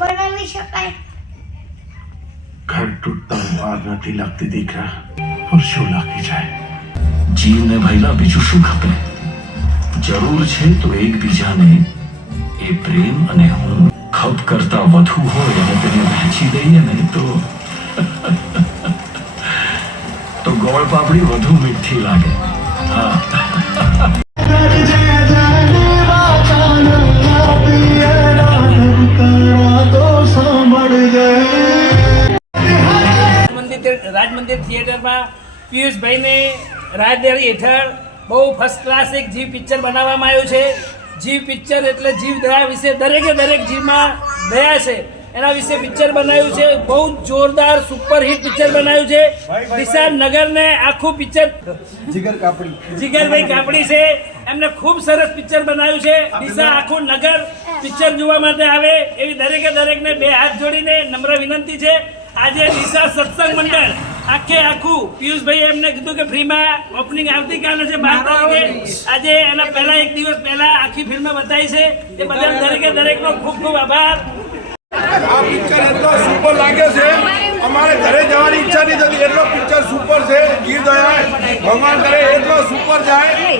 બનાવી શકાય. घर टूटता વાર નથી લાગતી દીકરા, વર્ષો લાગી જાય. જીવને ભઈલા બીજું શું ખપે? જરૂર છે તો એકબીજાને એ પ્રેમ અને હું ખપ કરતા વધુ હોય અને તેને વહેંચી દઈએ ને તો ગોળ પાપડી વધુ મીઠી લાગે. હા. રાજ મંદિર થિયેટરમાં પિયુષભાઈને રાજદારી હેઠળ બહુ ફર્સ્ટ ક્લાસ એક જીવ પિક્ચર બનાવવામાં આવ્યું છે. જીવ પિક્ચર એટલે જીવ દયા વિશે દરેકે દરેક જીવમાં દયા છે એના વિશે પિક્ચર બનાવ્યું છે. બહુ જોરદાર સુપરહિટ પિક્ચર બનાવ્યું છે. દિશા નગરને આખું પિક્ચર જીગરભાઈ કાપડી છે એમને ખૂબ સરસ પિક્ચર બનાવ્યું છે. દિશા આખું નગર પિક્ચર જોવા માટે આવે એવી દરેકે દરેકને બે હાથ જોડીને નમ્ર વિનંતી છે. આજે દિશા સત્સંગ મંડળ આખે આખું પિયુષભાઈ એમને કીધું કે ફ્રીમાં ઓપનિંગ આવતીકાલે છે 12 તારીખે. આજે એના પહેલા એક દિવસ પહેલા આખી ફિલ્મ બતાવી છે એ બદલ દરેકે દરેકનો ખૂબ ખૂબ આભાર. આ પિક્ચર એટલો સુપર લાગે છે, અમારે ઘરે જવાની ઈચ્છા નહીં થતી એટલો પિક્ચર સુપર છે. ગીર દયા ભગવાન કરે એટલો સુપર જાય.